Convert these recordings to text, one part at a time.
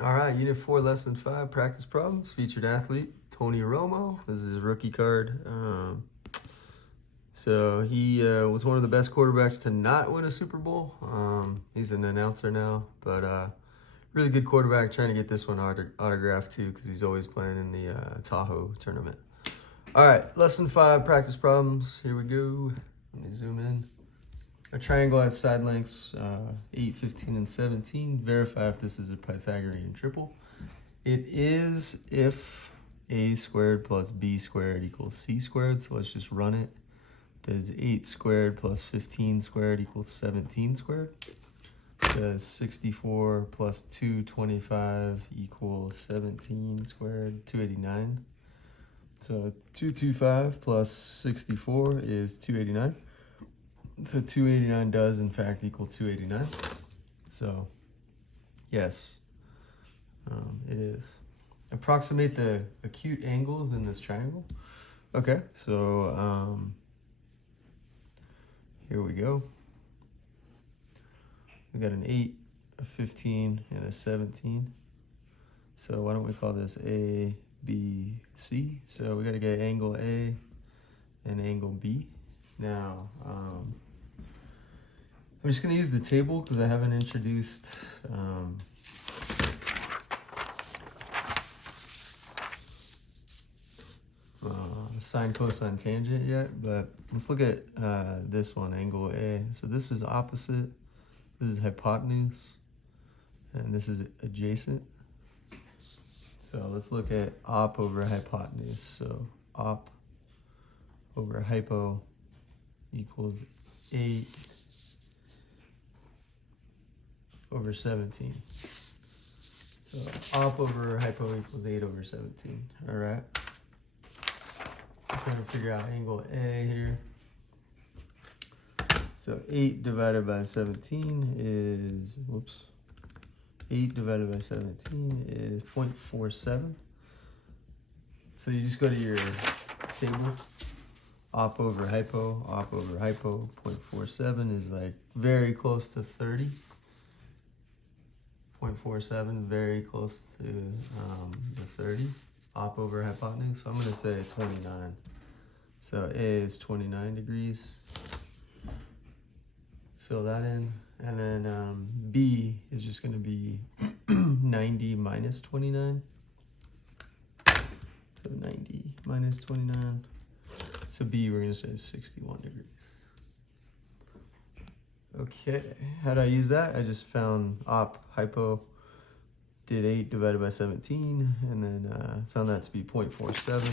All right, Unit 4, Lesson 5, Practice Problems. Featured athlete, Tony Romo. This is his rookie card. So he was one of the best quarterbacks to not win a Super Bowl. He's an announcer now, but really good quarterback. Trying to get this one autographed too because he's always playing in the Tahoe tournament. All right, Lesson 5, Practice Problems. Here we go. Let me zoom in. A triangle has side lengths 8, 15, and 17. Verify if this is a Pythagorean triple. It is if a squared plus b squared equals c squared. So let's just run it. Does 8 squared plus 15 squared equals 17 squared? Does 64 plus 225 equals 17 squared? 289. So 225 plus 64 is 289. So 289 does in fact equal 289. So yes, it is. Approximate the acute angles in this triangle. Okay, so here we go. We got an 8, a 15, and a 17. So why don't we call this A, B, C? So we got to get angle A and angle B. Now, I'm just going to use the table because I haven't introduced sine, cosine, tangent yet, but let's look at this one, angle A. So this is opposite, this is hypotenuse, and this is adjacent. So let's look at op over hypotenuse. So op over hypo equals 8 over 17. So op over hypo equals 8 over 17. All right. I'm trying to figure out angle A here. So 8 divided by 17 is, 8 divided by 17 is 0.47. So you just go to your table, op over hypo, 0.47 is like very close to 30. 0.47, very close to the 30. Op over hypotenuse, so I'm gonna say 29. So A is 29 degrees. Fill that in. And then B is just gonna be 90 minus 29. So 90 minus 29. So B, we're gonna say 61 degrees. Okay, how do I use that? I just found op, hypo, did 8 divided by 17, and then found that to be 0.47.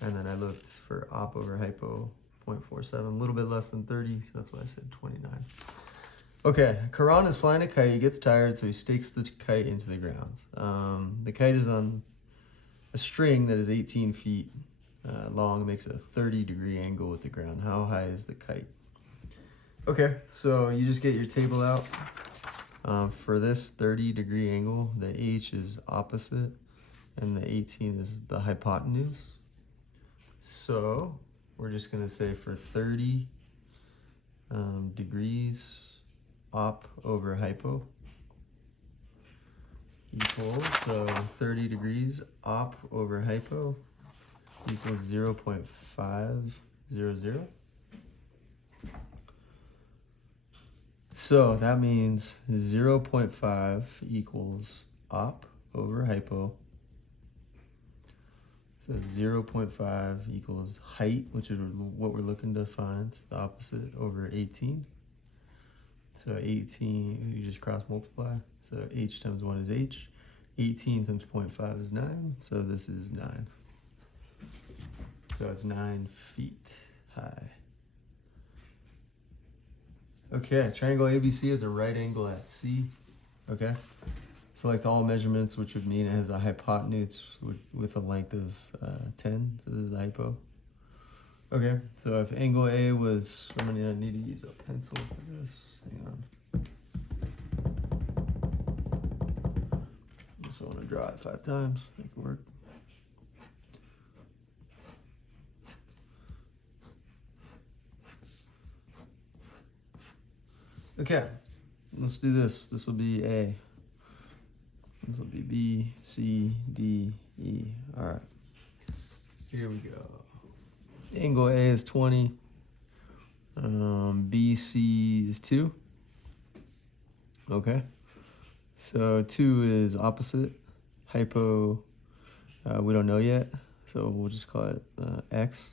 And then I looked for op over hypo, 0.47, a little bit less than 30, so that's why I said 29. Okay, Karan is flying a kite. He gets tired, so he stakes the kite into the ground. The kite is on a string that is 18 feet long, makes a 30-degree angle with the ground. How high is the kite? Okay, so you just get your table out. For this 30-degree angle, the H is opposite, and the 18 is the hypotenuse. So we're just gonna say for 30 degrees, op over hypo equals, so 30 degrees, op over hypo equals 0.500. So that means 0.5 equals op over hypo. So 0.5 equals height, which is what we're looking to find, the opposite, over 18. So 18, you just cross multiply. So h times 1 is h. 18 times 0.5 is 9. So this is 9. So it's 9 feet high. Okay, triangle ABC has a right angle at C. Okay, select all measurements, which would mean it has a hypotenuse with a length of 10. So this is hypo. Okay, so if angle A was, I'm gonna need to use a pencil for this. Hang on. So I want to draw it 5 times, make it work. Okay, let's do this. This will be A. This will be B, C, D, E. All right, here we go. Angle A is 20. BC is 2. Okay. So 2 is opposite. Hypo, we don't know yet. So we'll just call it X.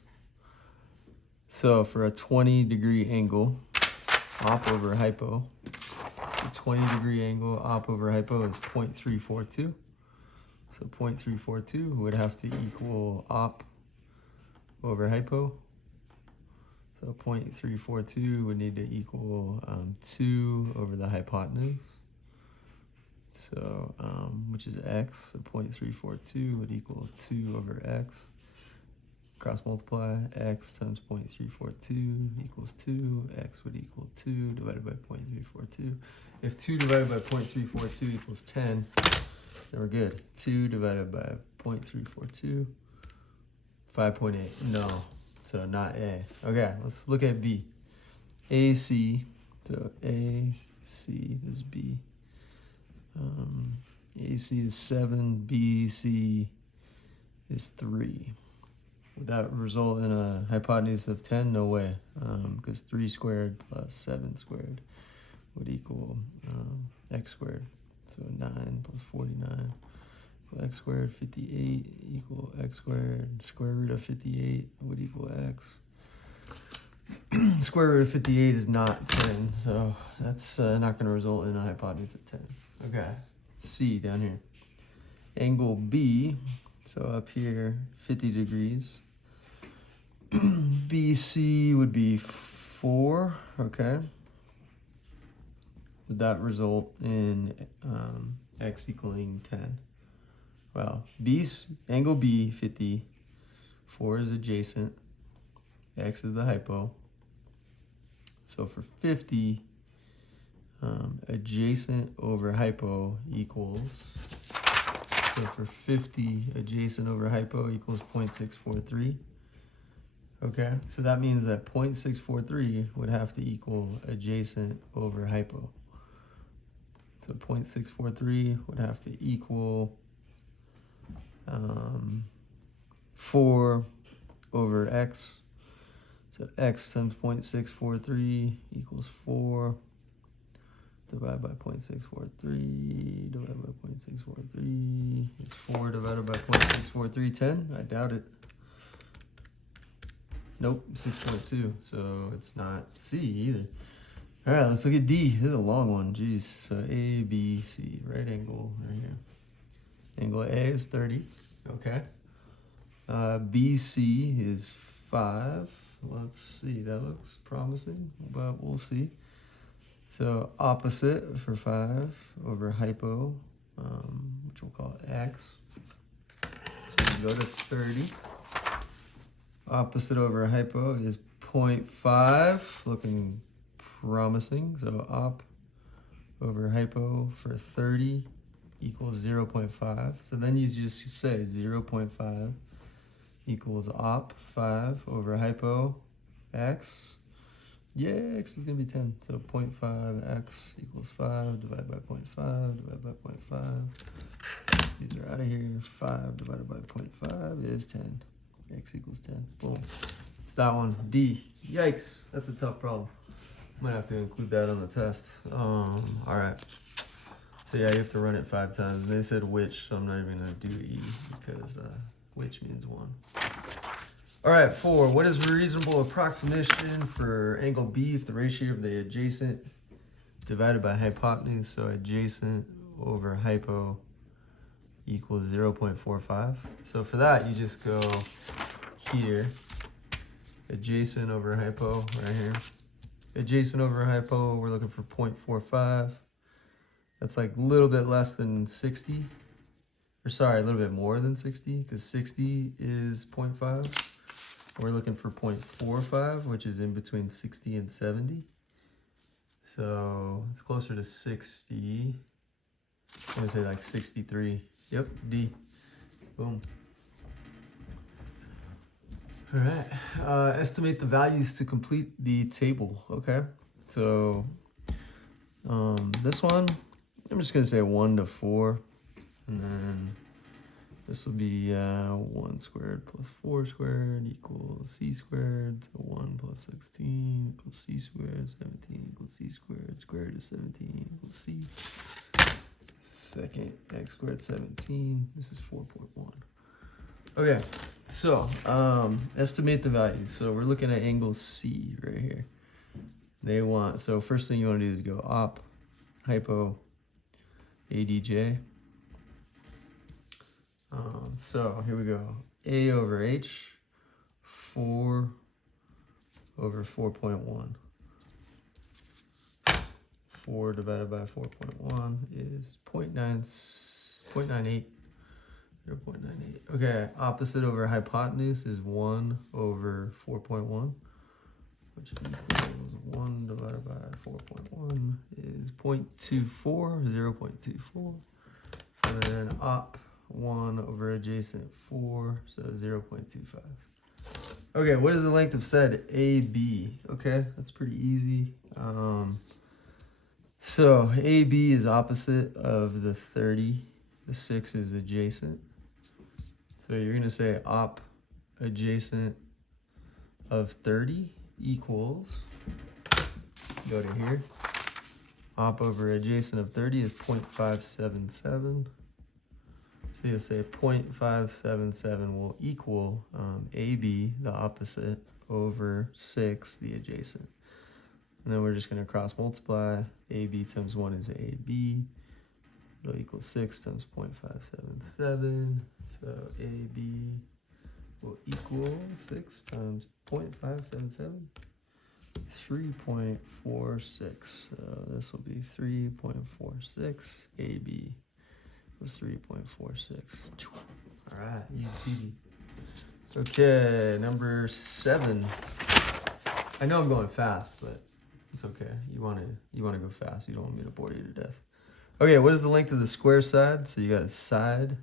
So for a 20-degree angle, op over hypo, a 20-degree angle, op over hypo is 0.342. So 0.342 would have to equal op over hypo. So 0.342 would need to equal 2 over the hypotenuse. So, which is x, so 0.342 would equal 2 over x. Cross multiply, x times 0.342 equals 2. X would equal 2 divided by 0.342. If 2 divided by 0.342 equals 10, then we're good. 2 divided by 0.342, 5.8. No, so not A. Okay, let's look at B. AC, so AC is B. AC is 7, BC is 3. Would that result in a hypotenuse of 10? No way, because 3 squared plus 7 squared would equal x squared. So 9 plus 49 equal x squared. 58 equal x squared. Square root of 58 would equal x. Square root of 58 is not 10, so that's not going to result in a hypotenuse of 10. Okay, C down here. Angle B, so up here, 50 degrees. BC would be 4, okay. Would that result in x equaling 10? Well, angle B, 50, 4 is adjacent, x is the hypo. So for 50, adjacent over hypo equals, so for 50, adjacent over hypo equals 0.643. Okay, so that means that 0.643 would have to equal adjacent over hypo. So 0.643 would have to equal 4 over x. So x times 0.643 equals 4. Divided by 0.643, divided by 0.643 is 4 divided by 0.643, 10? I doubt it. Nope, 6.2, so it's not C either. All right, let's look at D. This is a long one, jeez. So A, B, C, right angle right here. Angle A is 30, okay. BC is 5. Let's see, that looks promising, but we'll see. So opposite for 5 over hypo, which we'll call x. So we go to 30. Opposite over hypo is 0.5, looking promising. So op over hypo for 30 equals 0.5. So then you just say 0.5 equals op 5 over hypo x. Yeah, x is going to be 10. So 0.5x equals 5 divided by 0.5 divided by 0.5. These are out of here. 5 divided by 0.5 is 10. X equals 10. Boom. It's that one. D. Yikes. That's a tough problem. Might have to include that on the test. All right. So yeah, you have to run it 5 times. They said which, so I'm not even going to do E because which means 1. All right, 4. What is a reasonable approximation for angle B if the ratio of the adjacent divided by hypotenuse, so adjacent over hypo equals 0.45. So for that, you just go here, adjacent over hypo right here. Adjacent over hypo, we're looking for 0.45. That's like a little bit less than 60. Or sorry, a little bit more than 60, because 60 is 0.5. We're looking for 0.45, which is in between 60 and 70. So it's closer to 60. I'm gonna say like 63. Yep, D. Boom. All right, estimate the values to complete the table, okay? So this one, I'm just gonna say 1 to 4. And then this will be 1 squared plus 4 squared equals c squared. So 1 plus 16 equals c squared. 17 equals c squared. Square root of 17 equals c. Second, x squared 17. This is 4.1. Okay, so estimate the values. So we're looking at angle C right here. They want, so first thing you want to do is go op, hypo, ADJ. So here we go. A over H, 4 over 4.1. 4 divided by 4.1 is 0.98. 0.98. Okay, opposite over hypotenuse is 1 over 4.1, which equals 1 divided by 4.1 is 0.24, 0.24. And then op 1 over adjacent 4, so 0.25. Okay, what is the length of side AB? Okay, that's pretty easy. So AB is opposite of the 30. The 6 is adjacent. So you're going to say op adjacent of 30 equals, go to here, op over adjacent of 30 is 0.577. So you'll say 0.577 will equal AB, the opposite, over 6, the adjacent. And then we're just going to cross multiply. AB times 1 is AB. It'll equal 6 times 0.577. So AB will equal 6 times 0.577. 3.46. So this will be 3.46. AB equals 3.46. All right, easy. Okay, number 7. I know I'm going fast, but it's okay. You want to go fast. You don't want me to bore you to death. Okay, what is the length of the square side? So you got side,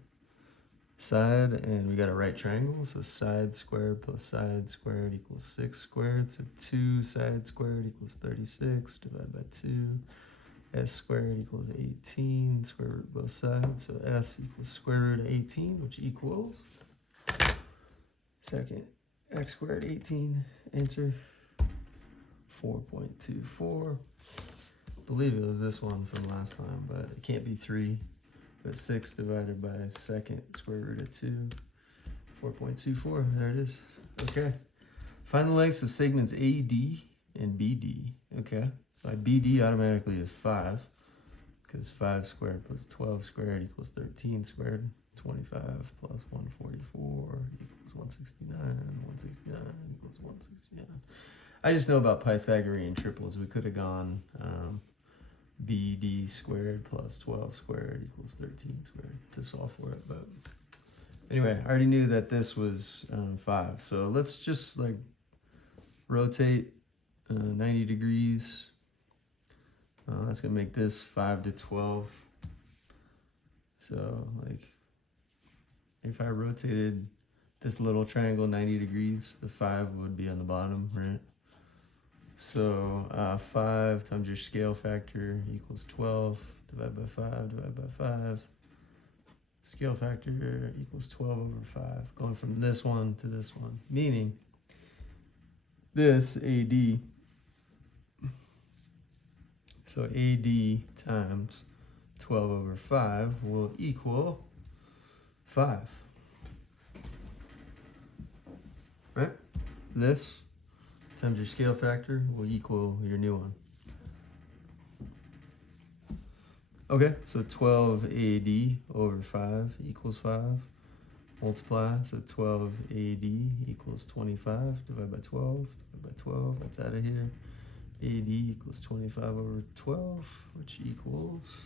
and we got a right triangle. So side squared plus side squared equals 6 squared. So 2 side squared equals 36 divided by 2. S squared equals 18, square root both sides. So S equals square root of 18, which equals, second, x squared 18, answer 4.24. I believe it was this one from last time, but it can't be 3. But 6 divided by second square root of 2, 4.24. There it is. Okay. Find the lengths of segments AD and BD. Okay. So BD automatically is 5, because 5 squared plus 12 squared equals 13 squared. 25 plus 144 equals 169. 169 equals 169. I just know about Pythagorean triples. We could have gone BD squared plus 12 squared equals 13 squared to solve for it. But anyway, I already knew that this was 5. So let's just like rotate 90 degrees. That's going to make this 5 to 12. So like if I rotated this little triangle 90 degrees, the 5 would be on the bottom, right? So 5 times your scale factor equals 12, divided by 5, divided by 5. Scale factor equals 12 over 5, going from this one to this one, meaning this AD, so AD times 12 over 5 will equal 5, right? This times your scale factor will equal your new one. Okay, so 12 AD over 5 equals 5. Multiply, so 12 AD equals 25, divided by 12, divided by 12, that's out of here. AD equals 25 over 12, which equals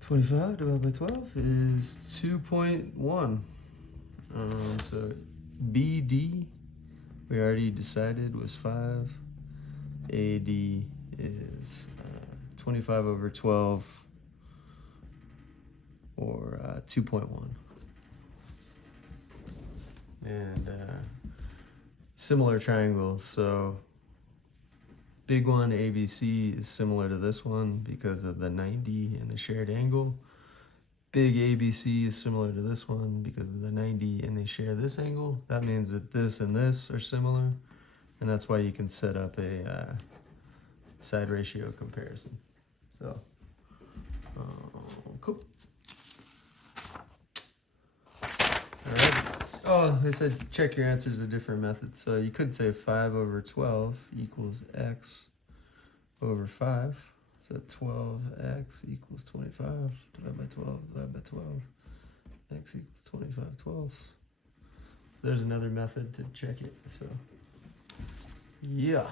25 divided by 12 is 2.1. So BD, we already decided, was 5. AD is 25 over 12, or 2.1. And similar triangles, so Big one, ABC, is similar to this one because of the 90 and the shared angle. Big ABC is similar to this one because of the 90 and they share this angle. That means that this and this are similar, and that's why you can set up a side ratio comparison. So, cool. All right. Oh, they said check your answers a different method. So you could say 5/12 equals x over 5. So 12x equals 25 divided by 12 divided by 12. X equals 25/12. So there's another method to check it. So yeah.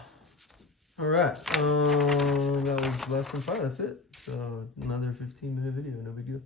All right. That was lesson 5. That's it. So another 15-minute video. No big deal.